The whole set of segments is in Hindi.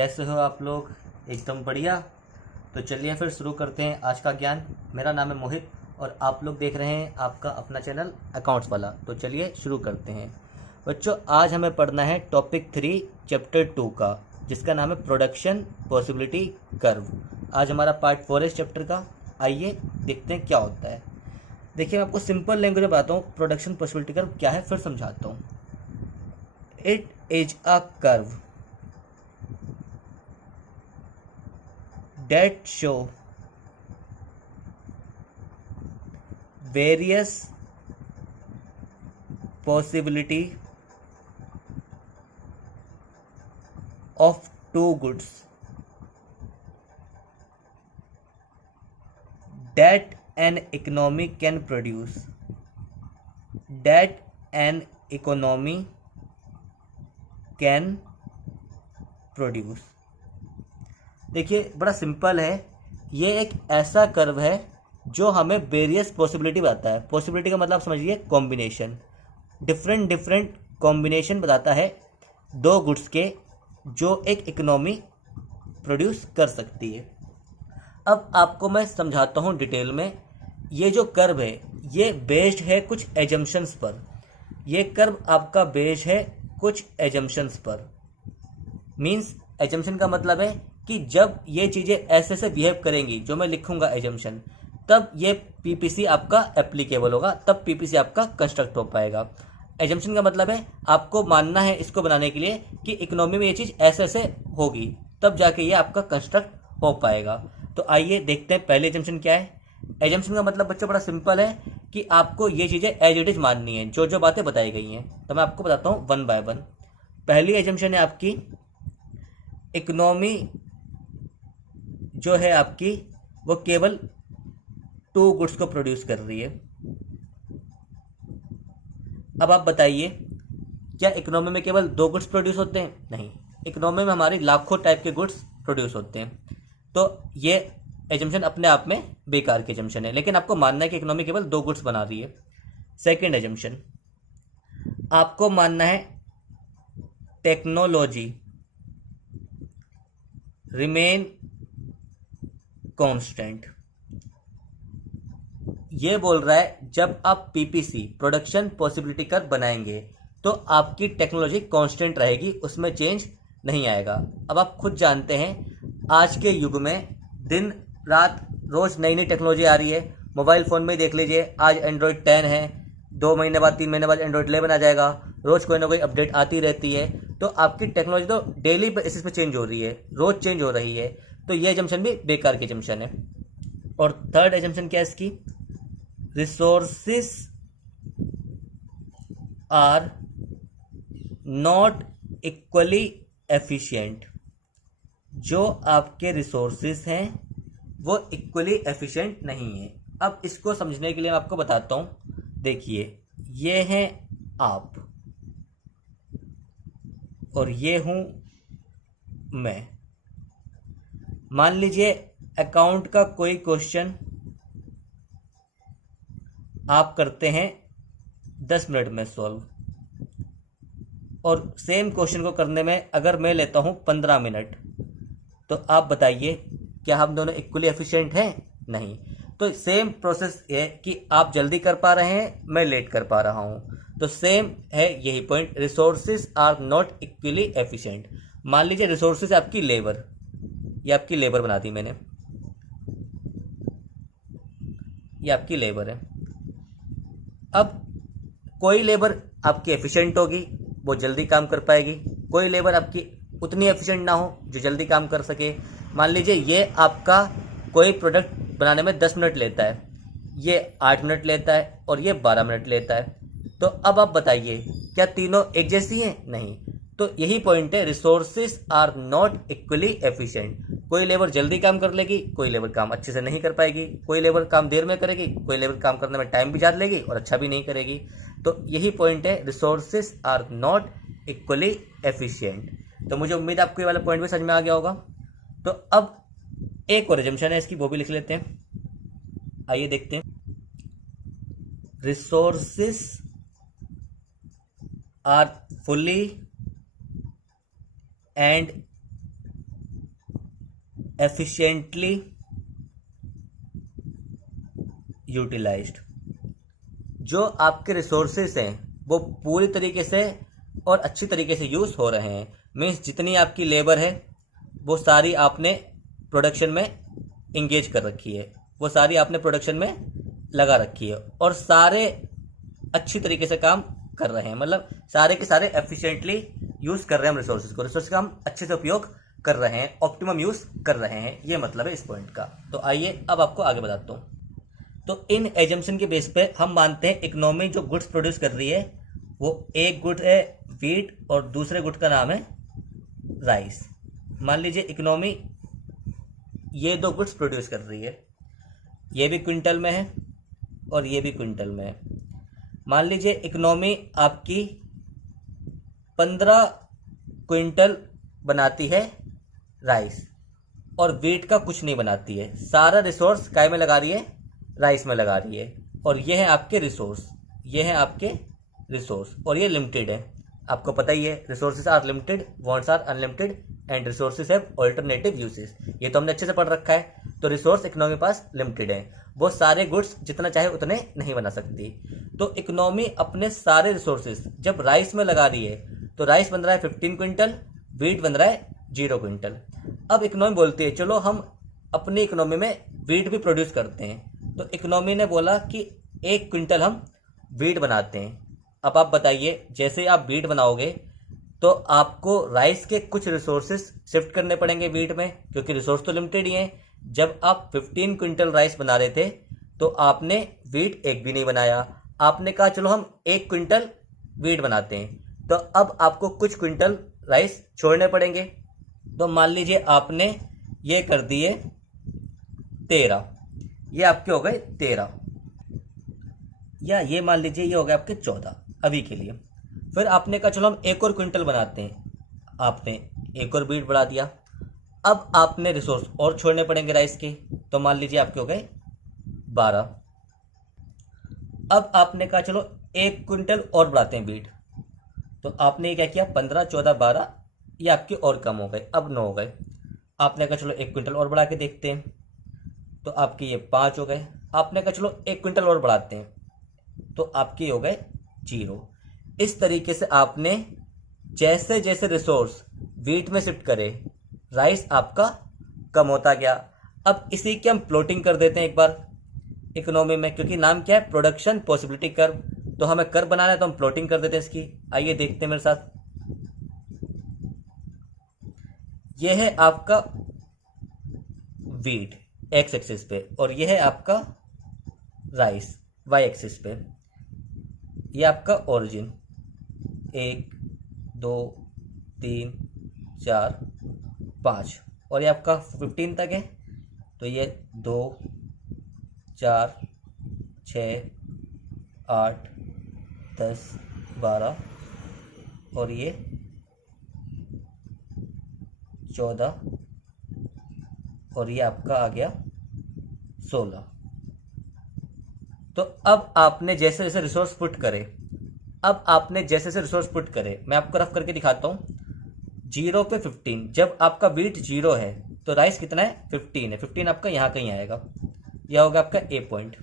कैसे हो आप लोग? एकदम बढ़िया। तो चलिए फिर शुरू करते हैं आज का ज्ञान। मेरा नाम है मोहित और आप लोग देख रहे हैं आपका अपना चैनल अकाउंट्स वाला। तो चलिए शुरू करते हैं बच्चों। आज हमें पढ़ना है टॉपिक 3 चैप्टर 2 का, जिसका नाम है प्रोडक्शन पॉसिबिलिटी कर्व। आज हमारा पार्ट 4 है इस चैप्टर का। आइए देखते हैं क्या होता है। देखिए, मैं आपको सिंपल लैंग्वेज में बताता हूँ प्रोडक्शन पॉसिबिलिटी कर्व क्या है, फिर समझाता हूँ। It is a curve that show various possibility of two goods that an economy can produce that an economy can produce। देखिए, बड़ा सिंपल है। ये एक ऐसा कर्व है जो हमें वेरियस पॉसिबिलिटी बताता है। पॉसिबिलिटी का मतलब समझिए कॉम्बिनेशन, डिफरेंट डिफरेंट कॉम्बिनेशन बताता है दो गुड्स के, जो एक इकोनॉमी प्रोड्यूस कर सकती है। अब आपको मैं समझाता हूँ डिटेल में। ये जो कर्व है ये बेस्ड है कुछ एजम्पशंस पर। ये कर्व आपका बेस्ड है कुछ एजम्पशंस पर। मीन्स एजम्पशन का मतलब है कि जब ये चीज़ें ऐसे से बिहेव करेंगी, जो मैं लिखूंगा एजम्पशन, तब ये पीपीसी आपका एप्लीकेबल होगा, तब पीपीसी आपका कंस्ट्रक्ट हो पाएगा। एजम्पशन का मतलब है आपको मानना है इसको बनाने के लिए कि इकोनॉमी में ये चीज़ ऐसे ऐसे होगी, तब जाके ये आपका कंस्ट्रक्ट हो पाएगा। तो आइए देखते हैं पहले एजम्पशन क्या है। एजम्पशन का मतलब बच्चों बड़ा सिंपल है कि आपको ये चीज़ें एज इट इज माननी है, जो जो बातें बताई गई हैं। तो मैं आपको बताता हूँ वन बाय वन। पहली एजम्पशन है आपकी, इकोनॉमी जो है आपकी वो केवल टू गुड्स को प्रोड्यूस कर रही है। अब आप बताइए, क्या इकोनॉमी में केवल दो गुड्स प्रोड्यूस होते हैं? नहीं, इकोनॉमी में हमारी लाखों टाइप के गुड्स प्रोड्यूस होते हैं। तो ये एजम्पशन अपने आप में बेकार की एजम्पशन है, लेकिन आपको मानना है कि इकोनॉमी केवल दो गुड्स बना रही है। सेकेंड एजम्पशन, आपको मानना है टेक्नोलॉजी रिमेन कांस्टेंट। ये बोल रहा है जब आप पीपीसी प्रोडक्शन पॉसिबिलिटी कर्व बनाएंगे तो आपकी टेक्नोलॉजी कांस्टेंट रहेगी, उसमें चेंज नहीं आएगा। अब आप खुद जानते हैं आज के युग में दिन रात रोज नई नई टेक्नोलॉजी आ रही है। मोबाइल फ़ोन में ही देख लीजिए, आज एंड्रॉयड 10 है, 2 महीने बाद 3 महीने बाद एंड्रॉयड 11 आ जाएगा। रोज़ कोई ना कोई अपडेट आती रहती है। तो आपकी टेक्नोलॉजी तो डेली बेसिस पे चेंज हो रही है, रोज़ चेंज हो रही है। तो ये एजम्पशन भी बेकार की एजम्पशन है। और थर्ड एजम्पशन क्या है इसकी, resources are not equally efficient. जो आपके रिसोर्सेस हैं वो इक्वली एफिशिएंट नहीं है। अब इसको समझने के लिए मैं आपको बताता हूँ। देखिए, ये हैं आप और ये हूँ मैं। मान लीजिए अकाउंट का कोई क्वेश्चन आप करते हैं 10 मिनट में सॉल्व, और सेम क्वेश्चन को करने में अगर मैं लेता हूँ 15 मिनट, तो आप बताइए क्या हम दोनों इक्वली एफिशिएंट हैं? नहीं। तो सेम प्रोसेस है कि आप जल्दी कर पा रहे हैं, मैं लेट कर पा रहा हूँ। तो सेम है यही point, resources are not equally efficient. मान लीजिए रिसोर्सेज आपकी लेबर, ये आपकी लेबर बना दी मैंने, ये आपकी लेबर है। अब कोई लेबर आपकी एफिशिएंट होगी, वो जल्दी काम कर पाएगी। कोई लेबर आपकी उतनी एफिशिएंट ना हो जो जल्दी काम कर सके। मान लीजिए ये आपका कोई प्रोडक्ट बनाने में 10 मिनट लेता है, ये 8 मिनट लेता है और ये 12 मिनट लेता है। तो अब आप बताइए क्या तीनों एक जैसी हैं? नहीं। तो यही पॉइंट है, resources are not equally efficient. कोई लेबर जल्दी काम कर लेगी, कोई लेबर काम अच्छे से नहीं कर पाएगी। कोई लेबर काम देर में करेगी, कोई लेबर काम करने में टाइम भी ज़्यादा लेगी और अच्छा भी नहीं करेगी। तो यही पॉइंट है, resources are not equally efficient. तो मुझे उम्मीद है आपको ये वाला पॉइंट भी समझ में आ गया होगा। तो अब एक और एजम्पशन है इसकी, वो भी लिख लेते हैं। आइए देखते हैं। Resources are fully and efficiently utilised. जो आपके रिसोर्सेस हैं वो पूरी तरीके से और अच्छी तरीके से यूज़ हो रहे हैं। मीन्स जितनी आपकी लेबर है वो सारी आपने प्रोडक्शन में इंगेज कर रखी है, वो सारी आपने प्रोडक्शन में लगा रखी है और सारे अच्छी तरीके से काम कर रहे हैं। मतलब सारे के सारे एफिशिएंटली यूज़ कर रहे हैं हम रिसोर्सेज को, रिसोर्स का हम अच्छे से उपयोग कर रहे हैं, ऑप्टिमम यूज़ कर रहे हैं। ये मतलब है इस पॉइंट का। तो आइए अब आपको आगे बताता हूँ। तो इन एजम्पशन के बेस पे हम मानते हैं इकोनॉमी जो गुड्स प्रोड्यूस कर रही है वो एक गुड है वीट और दूसरे गुड का नाम है राइस। मान लीजिए इकोनॉमी ये दो गुड्स प्रोड्यूस कर रही है, ये भी क्विंटल में है और ये भी क्विंटल में है। मान लीजिए इकोनॉमी आपकी 15 क्विंटल बनाती है राइस और वीट का कुछ नहीं बनाती है, सारा रिसोर्स काय में लगा रही है, राइस में लगा रही है। और ये है आपके रिसोर्स, ये है आपके रिसोर्स और ये लिमिटेड है। आपको पता ही है resources are limited, wants are unlimited and resources have alternative usage. ये तो हमने अच्छे से पढ़ रखा है। तो रिसोर्स इकोनॉमी के पास लिमिटेड है, वो सारे गुड्स जितना चाहे उतने नहीं बना सकती। तो इकोनॉमी अपने सारे रिसोर्सेज जब राइस में लगा रही है तो राइस बन रहा है 15 क्विंटल, वीट बन रहा है 0 क्विंटल। अब इकोनॉमी बोलती है चलो हम अपनी इकोनॉमी में वीट भी प्रोड्यूस करते हैं। तो इकोनॉमी ने बोला कि 1 क्विंटल हम वीट बनाते हैं। अब आप बताइए, जैसे आप वीट बनाओगे तो आपको राइस के कुछ रिसोर्सेज शिफ्ट करने पड़ेंगे वीट में, क्योंकि रिसोर्स तो लिमिटेड ही हैं। जब आप 15 क्विंटल राइस बना रहे थे तो आपने वीट एक भी नहीं बनाया, आपने कहा चलो हम 1 क्विंटल वीट बनाते हैं। तो अब आपको कुछ क्विंटल राइस छोड़ने पड़ेंगे। तो मान लीजिए आपने ये कर दिए 13, ये आपके हो गए 13, या ये मान लीजिए ये हो गए आपके 14 अभी के लिए। फिर आपने कहा चलो हम 1 और क्विंटल बनाते हैं, आपने 1 और वीट बढ़ा दिया। अब आपने रिसोर्स और छोड़ने पड़ेंगे राइस के, तो मान लीजिए आपके हो गए 12। अब आपने कहा चलो 1 क्विंटल और बढ़ाते हैं वीट, तो आपने क्या किया 15, 14, 12, ये आपके और कम हो गए, अब 9 हो गए। आपने कहा चलो 1 क्विंटल और बढ़ा के देखते हैं, तो आपके ये 5 हो गए। आपने कहा चलो 1 क्विंटल और बढ़ाते हैं, तो आपके हो गए 0। इस तरीके से आपने जैसे जैसे रिसोर्स वीट में शिफ्ट करे, राइस आपका कम होता गया। अब इसी की हम प्लॉटिंग कर देते हैं एक बार इकोनॉमी में, क्योंकि नाम क्या है, प्रोडक्शन पॉसिबिलिटी कर्व। तो हमें कर्व बनाना है तो हम प्लॉटिंग कर देते हैं इसकी। आइए देखते हैं मेरे साथ। यह है आपका वीट एक्स एक्सिस पे और यह है आपका राइस वाई एक्सिस पे। ये आपका ओरिजिन 1, 2, 3, 4, 5 और ये आपका 15 तक है। तो ये 2, 4, 6, 8, 10, 12 और ये 14 और ये आपका आ गया 16। तो अब आपने जैसे जैसे रिसोर्स पुट करे, मैं आपको रफ करके दिखाता हूँ। 0 पे 15, जब आपका वीट 0 है तो राइस कितना है 15 है, 15 आपका यहाँ कहीं आएगा, यह होगा आपका ए पॉइंट।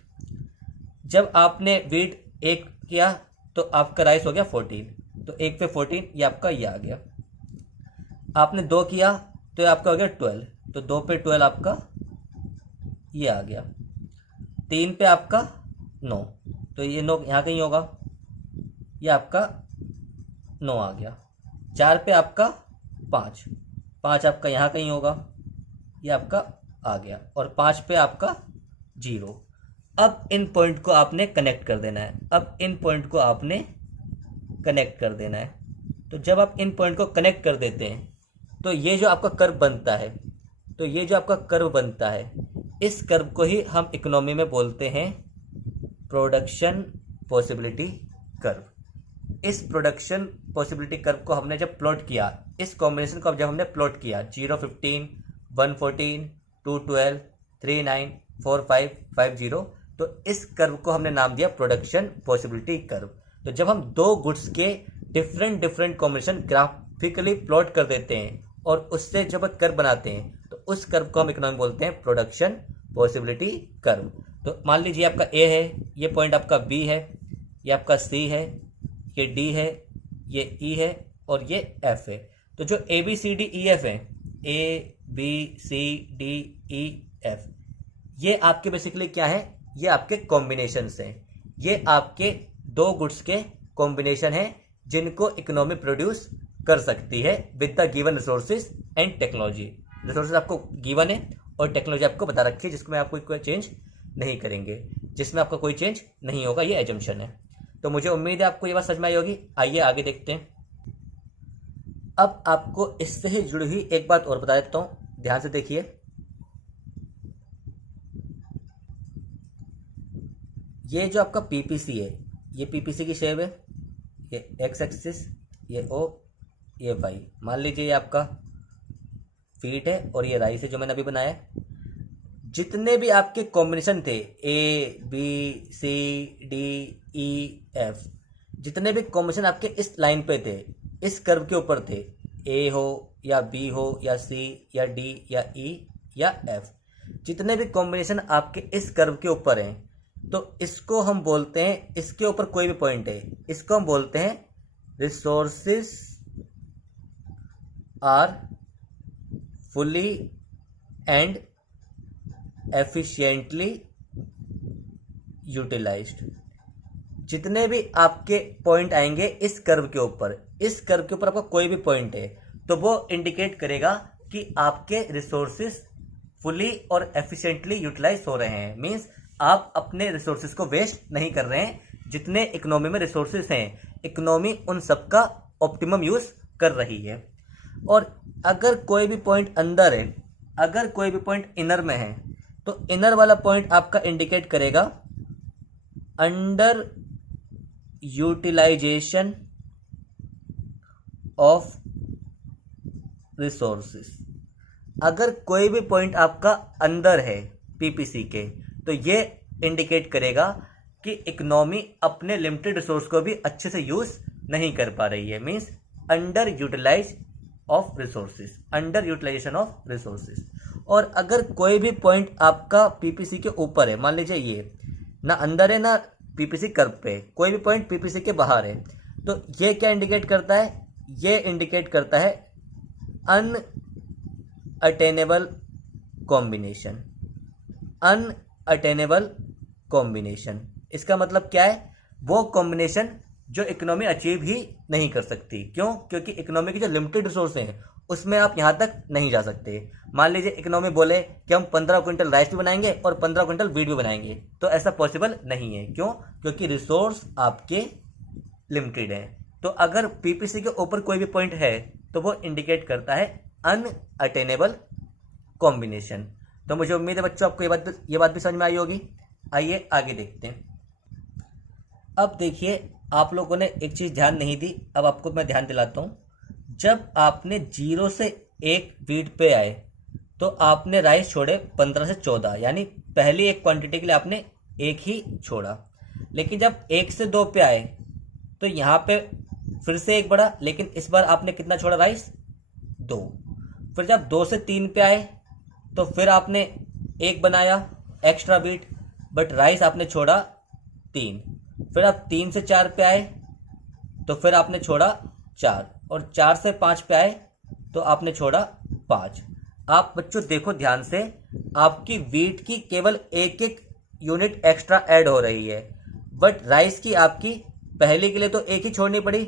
जब आपने वीट 1 किया तो आपका राइस हो गया 14, तो 1 पे 14 ये आपका ये आ गया। आपने 2 किया तो ये आपका हो गया 12, तो 2 पे 12 आपका ये आ गया। 3 पे आपका 9, तो ये 9 यहाँ कहीं होगा, ये आपका 9 आ गया। 4 पे आपका 5 आपका यहाँ कहीं होगा, ये आपका आ गया। और 5 पे आपका 0। अब इन पॉइंट को आपने कनेक्ट कर देना है। तो जब आप इन पॉइंट को कनेक्ट कर देते हैं तो ये जो आपका कर्व बनता है, इस कर्व को ही हम इकोनॉमी में बोलते हैं प्रोडक्शन पॉसिबिलिटी कर्व। इस प्रोडक्शन पॉसिबिलिटी कर्व को हमने जब प्लॉट किया, इस कॉम्बिनेशन को जब हमने प्लॉट किया 0, 15, 1, 14, 2, 12, 3, 9, 4, 5, 5, 0, तो इस कर्व को हमने नाम दिया प्रोडक्शन पॉसिबिलिटी कर्व। तो जब हम दो गुड्स के डिफरेंट कॉम्बिनेशन ग्राफिकली प्लॉट कर देते हैं और उससे जब कर्व बनाते हैं तो उस कर्व को हम इकोनॉमी बोलते हैं प्रोडक्शन पॉसिबिलिटी कर्व। तो मान लीजिए आपका ए है, ये पॉइंट आपका बी है, ये आपका सी है, ये डी है, ये ई है और ये एफ है। तो जो A B C D E F है, A B C D E F, ये आपके बेसिकली क्या है, ये आपके कॉम्बिनेशंस हैं। ये आपके दो गुड्स के कॉम्बिनेशन हैं जिनको इकोनॉमी प्रोड्यूस कर सकती है with the given resources and technology. Resources आपको गिवन है और टेक्नोलॉजी आपको बता रखी है जिसमें आपको कोई चेंज नहीं करेंगे, जिसमें आपका कोई चेंज नहीं होगा, ये एजम्पशन है। तो मुझे उम्मीद है आपको ये बात समझ में आई होगी। आइए आगे देखते हैं। अब आपको इससे ही जुड़ी हुई एक बात और बता देता हूं, ध्यान से देखिए। ये जो आपका पीपीसी है, ये पीपीसी की शेप है, ये एक्स एक्सिस, ये ओ, ये वाई। मान लीजिए ये आपका फीट है और ये राइस है जो मैंने अभी बनाया है। जितने भी आपके कॉम्बिनेशन थे A B C D E F, जितने भी कॉम्बिनेशन आपके इस लाइन पे थे, इस कर्व के ऊपर थे, ए हो या बी हो या सी या डी या ई या एफ, जितने भी कॉम्बिनेशन आपके इस कर्व के ऊपर हैं, तो इसको हम बोलते हैं, इसके ऊपर कोई भी पॉइंट है, इसको हम बोलते हैं resources are fully and efficiently utilised. जितने भी आपके पॉइंट आएंगे इस कर्व के ऊपर, इस कर्व के ऊपर आपका कोई भी पॉइंट है, तो वो इंडिकेट करेगा कि आपके रिसोर्सेस फुली और एफिशिएंटली यूटिलाइज हो रहे हैं। मींस आप अपने रिसोर्सेज को वेस्ट नहीं कर रहे हैं। जितने इकोनॉमी में रिसोर्सेज हैं, इकोनॉमी उन सब का ऑप्टिमम यूज कर रही है। और अगर कोई भी पॉइंट अंदर है, अगर कोई भी पॉइंट इनर में है, तो इनर वाला पॉइंट आपका इंडिकेट करेगा अंडर यूटिलाइजेशन ऑफ रिसोर्सेस। अगर कोई भी पॉइंट आपका अंदर है पीपीसी के, तो ये इंडिकेट करेगा कि इकोनॉमी अपने लिमिटेड रिसोर्स को भी अच्छे से यूज नहीं कर पा रही है। Means under utilise of resources, under utilisation of resources. और अगर कोई भी पॉइंट आपका पीपीसी के ऊपर है, मान लीजिए ये ना अंदर है ना पीपीसी कर्व पे, कोई भी पॉइंट पीपीसी के बाहर है, तो ये क्या इंडिकेट करता है, ये इंडिकेट करता है अनअटेनेबल कॉम्बिनेशन। अनअटेनेबल कॉम्बिनेशन इसका मतलब क्या है, वो कॉम्बिनेशन जो इकोनॉमी अचीव ही नहीं कर सकती। क्यों? क्योंकि इकोनॉमी के जो लिमिटेड रिसोर्स हैं उसमें आप यहाँ तक नहीं जा सकते। मान लीजिए इकोनॉमी बोले कि हम 15 क्विंटल राइस भी बनाएंगे और 15 क्विंटल वीट भी बनाएंगे, तो ऐसा पॉसिबल नहीं है। क्यों? क्योंकि रिसोर्स आपके लिमिटेड हैं। तो अगर पीपीसी के ऊपर कोई भी पॉइंट है तो वो इंडिकेट करता है अनअटेनेबल कॉम्बिनेशन। तो मुझे उम्मीद है बच्चों आपको ये बात भी समझ में आई होगी। आइए आगे देखते हैं। अब देखिए, आप लोगों ने एक चीज़ ध्यान नहीं दी, अब आपको मैं ध्यान दिलाता हूँ। जब आपने 0 से 1 वीट पे आए तो आपने राइस छोड़े 15 से 14, यानी पहली एक क्वांटिटी के लिए आपने एक ही छोड़ा। लेकिन जब 1 से 2 पे आए तो यहाँ पे फिर से एक बढ़ा, लेकिन इस बार आपने कितना छोड़ा राइस? 2। फिर जब 2 से 3 पे आए तो फिर आपने एक बनाया एक्स्ट्रा वीट, बट राइस आपने छोड़ा 3। फिर आप 3 से 4 पे आए तो फिर आपने छोड़ा 4, और 4 से 5 पे आए तो आपने छोड़ा 5। आप बच्चों देखो ध्यान से, आपकी वीट की केवल एक एक यूनिट एक्स्ट्रा ऐड हो रही है, बट राइस की आपकी पहले के लिए तो एक ही छोड़नी पड़ी,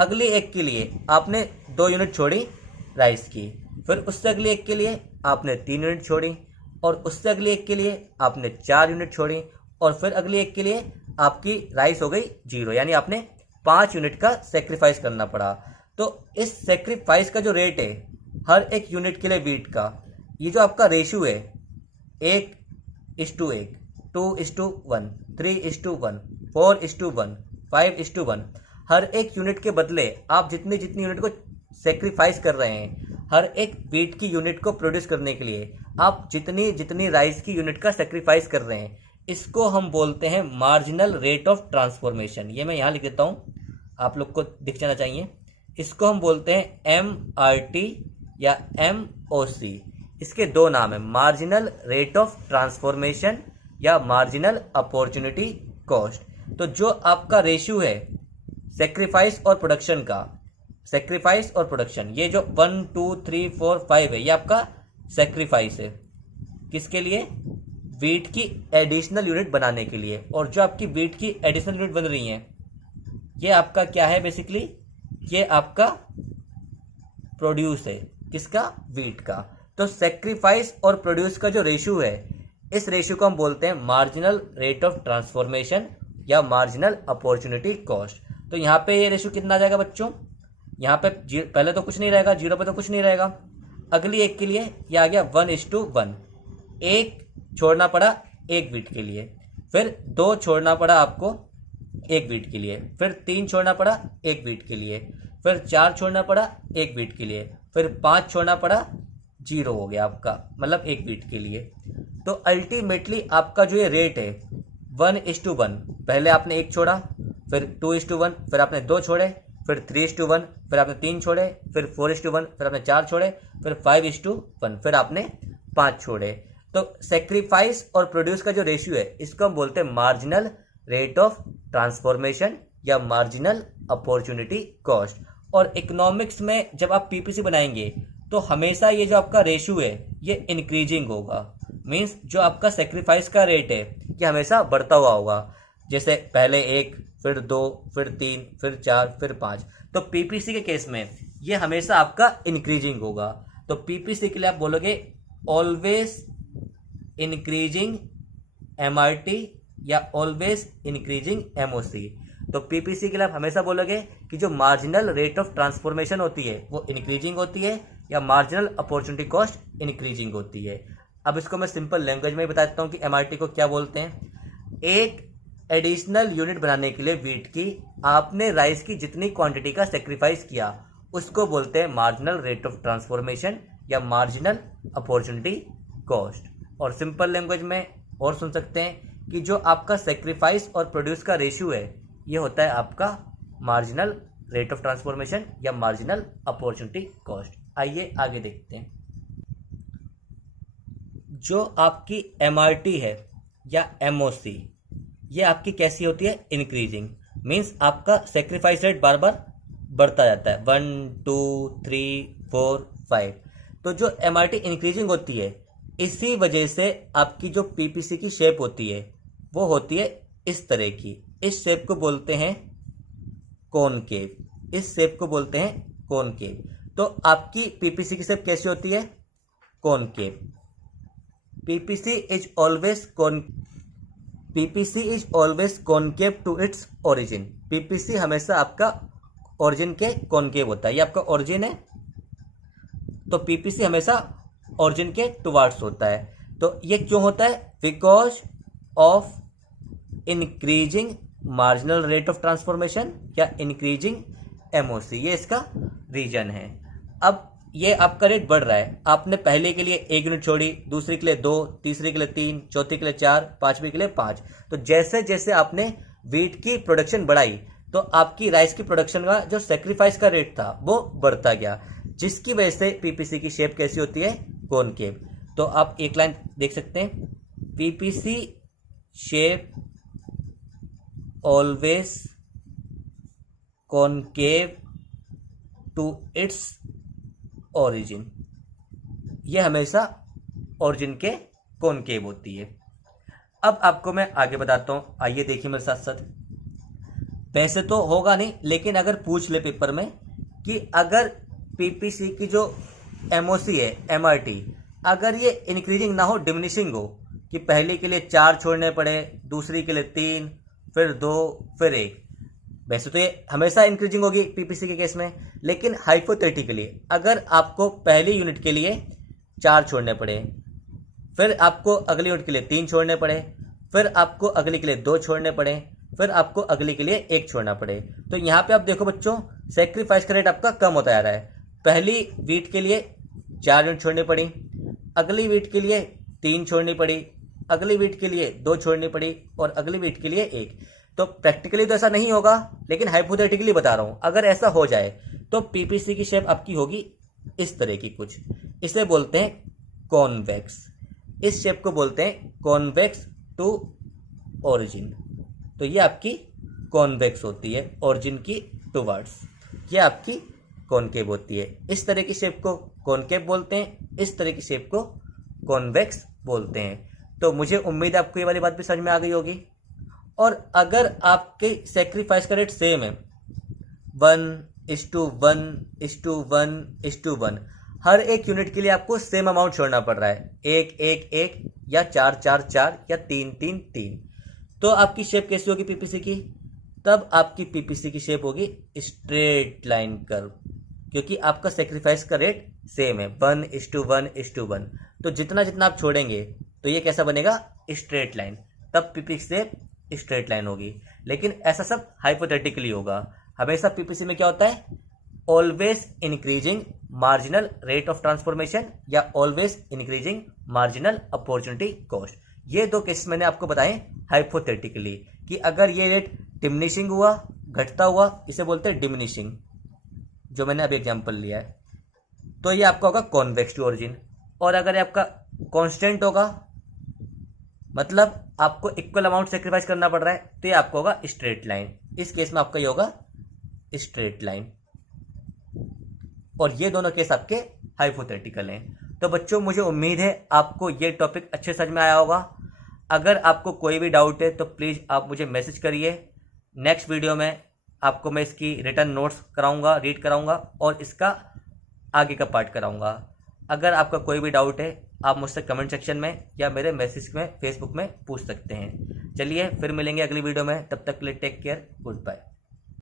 अगली एक के लिए आपने 2 यूनिट छोड़ी राइस की, फिर उससे अगली एक के लिए आपने 3 यूनिट छोड़ी, और उससे अगली एक के लिए आपने 4 यूनिट छोड़ी, और फिर अगली एक के लिए आपकी राइस हो गई 0, यानी आपने 5 यूनिट का सेक्रीफाइस करना पड़ा। तो इस सेक्रीफाइस का जो रेट है हर एक यूनिट के लिए वीट का, ये जो आपका रेशियो है 1:1, 2:1, 3:1, 4:1, 5:1, हर एक यूनिट के बदले आप जितनी जितनी यूनिट को सेक्रीफाइस कर रहे हैं, हर एक वीट की यूनिट को प्रोड्यूस करने के लिए आप जितनी जितनी राइस की यूनिट का सेक्रीफाइस कर रहे हैं, इसको हम बोलते हैं मार्जिनल रेट ऑफ ट्रांसफॉर्मेशन। ये मैं यहाँ लिख देता हूँ, आप लोग को दिख जाना चाहिए। इसको हम बोलते हैं MRT या MOC, इसके दो नाम है, मार्जिनल रेट ऑफ ट्रांसफॉर्मेशन या मार्जिनल अपॉर्चुनिटी कॉस्ट। तो जो आपका रेशियो है सेक्रीफाइस और प्रोडक्शन का, सेक्रीफाइस और प्रोडक्शन, ये जो 1 2 3 4 5 है, ये आपका सेक्रीफाइस है। किसके लिए? वीट की एडिशनल यूनिट बनाने के लिए। और जो आपकी वीट की एडिशनल यूनिट बन रही है, ये आपका क्या है बेसिकली? ये आपका प्रोड्यूस है। किसका? वीट का। तो सेक्रीफाइस और प्रोड्यूस का जो रेशियो है, इस रेशियो को हम बोलते हैं मार्जिनल रेट ऑफ ट्रांसफॉर्मेशन या मार्जिनल अपॉर्चुनिटी कॉस्ट। तो यहाँ पे ये रेशियो कितना आ जाएगा बच्चों? यहाँ पे पहले तो कुछ नहीं रहेगा, जीरो पे तो कुछ नहीं रहेगा। अगली एक के लिए ये आ गया 1:1, एक छोड़ना पड़ा एक वीट के लिए, फिर 2 छोड़ना पड़ा आपको एक वीट के लिए, फिर 3 छोड़ना पड़ा एक वीट के लिए, फिर 4 छोड़ना पड़ा एक वीट के लिए, फिर 5 छोड़ना पड़ा, 0 हो गया आपका, मतलब एक वीट के लिए। तो अल्टीमेटली आपका जो ये रेट है 1:1, पहले आपने एक छोड़ा, फिर 2:1, फिर आपने 2 छोड़े, फिर 3:1, फिर आपने 3 छोड़े, फिर 4:1, फिर आपने 4 छोड़े, फिर 5:1, फिर आपने 5 छोड़े। तो सेक्रीफाइस और प्रोड्यूस का जो रेशियो है, इसको हम बोलते हैं मार्जिनल रेट ऑफ ट्रांसफॉर्मेशन या मार्जिनल अपॉर्चुनिटी कॉस्ट। और इकोनॉमिक्स में जब आप पीपीसी बनाएंगे तो हमेशा ये जो आपका रेशियो है ये इंक्रीजिंग होगा। मीन्स जो आपका सेक्रीफाइस का रेट है ये हमेशा बढ़ता हुआ होगा। जैसे पहले 1, फिर 2, फिर 3, फिर 4, फिर 5। तो पीपीसी के केस में ये हमेशा आपका इंक्रीजिंग होगा। तो पीपीसी के लिए आप बोलोगे ऑलवेज इंक्रीजिंग एमआरटी या ऑलवेज इंक्रीजिंग एमओसी। तो पीपीसी के लिए आप हमेशा बोलोगे कि जो मार्जिनल रेट ऑफ ट्रांसफॉर्मेशन होती है वो इंक्रीजिंग होती है या मार्जिनल अपॉर्चुनिटी कॉस्ट इंक्रीजिंग होती है। अब इसको मैं सिंपल लैंग्वेज में बता देता हूँ कि एमआरटी को क्या बोलते हैं। एक एडिशनल यूनिट बनाने के लिए वीट की आपने राइस की जितनी क्वांटिटी का सेक्रीफाइस किया उसको बोलते हैं मार्जिनल रेट ऑफ ट्रांसफॉर्मेशन या मार्जिनल अपॉर्चुनिटी कॉस्ट। और सिंपल लैंग्वेज में और सुन सकते हैं कि जो आपका सेक्रीफाइस और प्रोड्यूस का रेशियो है ये होता है आपका मार्जिनल रेट ऑफ ट्रांसफॉर्मेशन या मार्जिनल अपॉर्चुनिटी कॉस्ट। आइए आगे देखते हैं। जो आपकी एमआरटी है या एमओसी, ये आपकी कैसी होती है? इंक्रीजिंग। मीन्स आपका सेक्रीफाइस रेट बार बार बढ़ता जाता है, 1 2 3 4 5। तो जो एमआरटी इंक्रीजिंग होती है, इसी वजह से आपकी जो पीपीसी की शेप होती है वो होती है इस तरह की। इस शेप को बोलते हैं कॉनकेव। इस शेप को बोलते हैं कॉनकेव। तो आपकी पीपीसी की शेप कैसी होती है? Concave. PPC is always concave to its origin. PPC हमेशा आपका ओरिजिन के कॉनकेव होता है। ये आपका ओरिजिन है, तो पीपीसी हमेशा ओरिजिन के टुवार्ड्स होता है। तो ये क्यों होता है? Because of increasing marginal rate of transformation या इंक्रीजिंग एमओसी, ये इसका रीजन है। अब ये आपका रेट बढ़ रहा है, आपने पहले के लिए 1 यूनिट छोड़ी, दूसरे के लिए 2, तीसरे के लिए 3, चौथे के लिए 4, पांचवी के लिए 5। तो जैसे जैसे आपने वीट की प्रोडक्शन बढ़ाई तो आपकी राइस की प्रोडक्शन का जो सेक्रीफाइस का रेट था वो बढ़ता गया, जिसकी वजह से पीपीसी की शेप कैसी होती है? कॉनकेव। तो आप एक लाइन देख सकते हैं, PPC shape always concave to its origin. ये हमेशा ओरिजिन के कॉनकेव होती है। अब आपको मैं आगे बताता हूं, आइए देखिए मेरे साथ साथ। वैसे तो होगा नहीं, लेकिन अगर पूछ ले पेपर में कि अगर पीपीसी की जो एमओसी है, एमआरटी, अगर ये इंक्रीजिंग ना हो, डिमिनिशिंग हो, कि पहले के लिए 4 छोड़ने पड़े, दूसरी के लिए 3, फिर 2, फिर 1, वैसे तो ये हमेशा इंक्रीजिंग होगी पीपीसी के केस में। लेकिन हाइपोथेटिकली अगर आपको पहली यूनिट के लिए 4 छोड़ने पड़े, फिर आपको अगली यूनिट के लिए 3 छोड़ने पड़े, फिर आपको अगली के लिए 2 छोड़ने पड़े, फिर आपको अगली के लिए 1 छोड़ना पड़े, तो यहाँ पे आप देखो बच्चों, सेक्रीफाइस का रेट आपका कम होता जा रहा है। पहली वीट के लिए 4 यूनिट छोड़नी पड़ी, अगली वीट के लिए 3 छोड़नी पड़ी, अगली वीट के लिए 2 छोड़नी पड़ी, और अगली वीट के लिए 1। तो प्रैक्टिकली तो ऐसा नहीं होगा, लेकिन हाइपोथेटिकली बता रहा हूं, अगर ऐसा हो जाए तो पीपीसी की शेप आपकी होगी इस तरह की कुछ। इसे बोलते हैं कॉन्वेक्स। इस शेप को बोलते हैं कॉन्वेक्स टू ओरिजिन। तो ये आपकी कॉन्वेक्स होती है ओरिजिन की टुवर्ड्स, ये आपकी कॉनकेव होती है। इस तरह की शेप को कॉनकेव बोलते हैं, इस तरह की शेप को कॉन्वेक्स बोलते हैं। तो मुझे उम्मीद है आपको ये वाली बात भी समझ में आ गई होगी। और अगर आपके सेक्रीफाइस का रेट सेम है 1:1:1:1:1, हर एक यूनिट के लिए आपको सेम अमाउंट छोड़ना पड़ रहा है, 1:1:1 या 4:4:4 या 3:3:3, तो आपकी शेप कैसी होगी पीपीसी की? तब आपकी पीपीसी की शेप होगी स्ट्रेट लाइन कर्व, क्योंकि आपका सेक्रीफाइस का रेट सेम है 1:1:1। तो जितना जितना आप छोड़ेंगे तो ये कैसा बनेगा? Straight line. तब पीपीसी शेप स्ट्रेट लाइन होगी। लेकिन ऐसा सब हाइपोथेटिकली होगा। हमेशा पीपीसी में क्या होता है? Always increasing marginal rate of transformation या always increasing marginal opportunity cost. ये दो केसेस मैंने आपको बताए हाइपोथेटिकली, कि अगर ये रेट डिमिनिशिंग हुआ, घटता हुआ, इसे बोलते हैं डिमिनिशिंग, जो मैंने अभी एग्जांपल लिया है, तो ये आपका होगा कॉन्वेक्स टू ओरिजिन। और अगर ये आपका कांस्टेंट होगा, मतलब आपको इक्वल अमाउंट सेक्रीफाइस करना पड़ रहा है, तो ये आपको होगा स्ट्रेट लाइन। इस केस में आपका ये होगा स्ट्रेट लाइन। और ये दोनों केस आपके हाइपोथेटिकल हैं। तो बच्चों, मुझे उम्मीद है आपको ये टॉपिक अच्छे समझ में आया होगा। अगर आपको कोई भी डाउट है तो प्लीज़ आप मुझे मैसेज करिए। नेक्स्ट वीडियो में आपको मैं इसकी रिटर्न नोट्स कराऊंगा, रीड कराऊंगा और इसका आगे का पार्ट कराऊंगा। अगर आपका कोई भी डाउट है आप मुझसे कमेंट सेक्शन में या मेरे मैसेज में फेसबुक में पूछ सकते हैं। चलिए फिर मिलेंगे अगली वीडियो में, तब तक के लिए टेक केयर, गुड बाय।